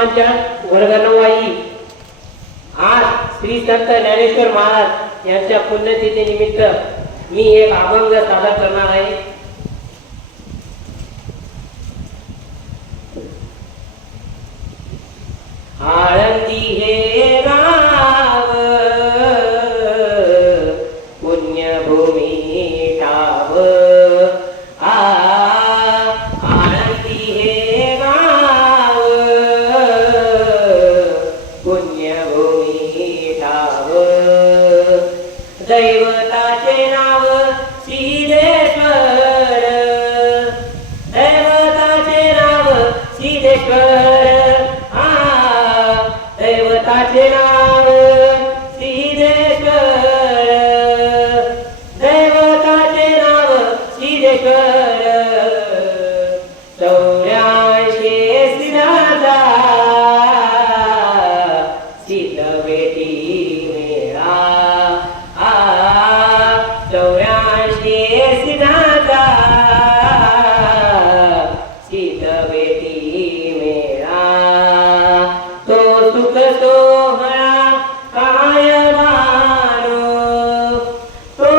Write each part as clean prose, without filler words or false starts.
पांचाळ वर्ग 9 आज श्री संत ज्ञानेश्वर महाराज यांच्या पुण्यतिथी निमित्त मी एक अभंग सादर करणार आहे. आळंदी हे गाव पुण्यभूमी ठाव आळंदी हे गाव पुण्यभूमी ठाव दैवताचे नाव सिद्धेश्वर दैवताचे नाव सिद्धेश्वर दैवताचे नाव सिद्धेश्वर दैवताचे नाव सिद्धेश्वर 84 सिद्धाचा सिद्ध बेटी मेळा 84 सिद्धाचा सिद्ध बेटी मेळा तो सुख सोहळा काय मानो तो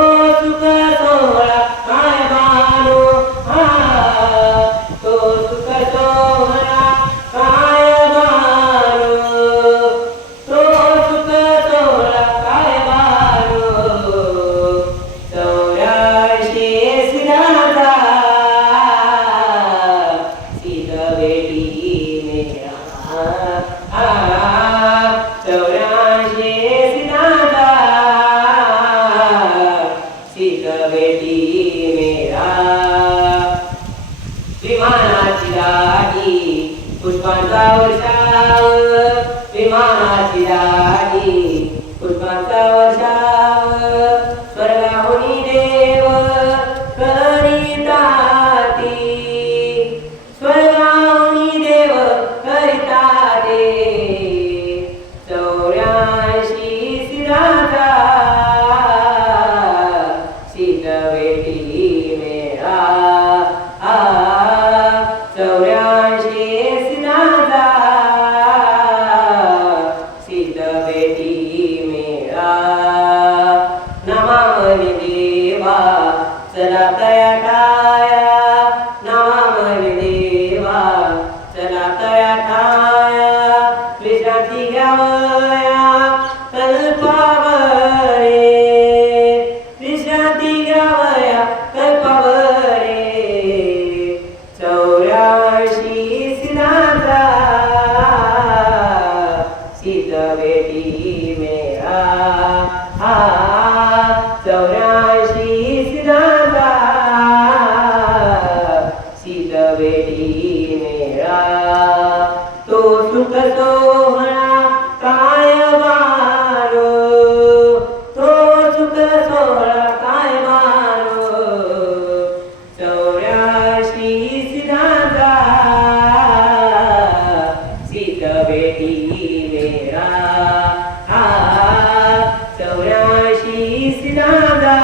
सुख सोहळा काय मानो तो सुख सोहळा काय मानो तो सुख सोहळा काय मानो 84 सिद्धाचा सिद्ध बेटी मेळा 84 सिद्धाचा सिद्ध बेटी मेळा विमानाची गाडी पुष्पांचा वर्षाव विमानाची गाडी पुष्पांचा वर्षाव स्वर्गाहुनी देव करिताती स्वर्गाहुनी देव करिताते 84 सिद्धाचा सिद्ध बेटी मेळा 84 सिद्धाचा सिद्ध बेटी मेळा नमामि देवा चला तया ठाया नमामि देवा चला तया ठाया विश्रांती घ्यावया कल्पावरे विश्रांती घ्यावया कल्पावरे 84 सिद्धाचा सिद्ध बेटी मेळा 84 सिद्धाचा सिद्ध बेटी मेळा तो सुख सोहळा काय मानो तो सुख सोहळा काय मानो 84 सिद्धाचा सिद्ध बेटी मेळा 84 सिद्धाचा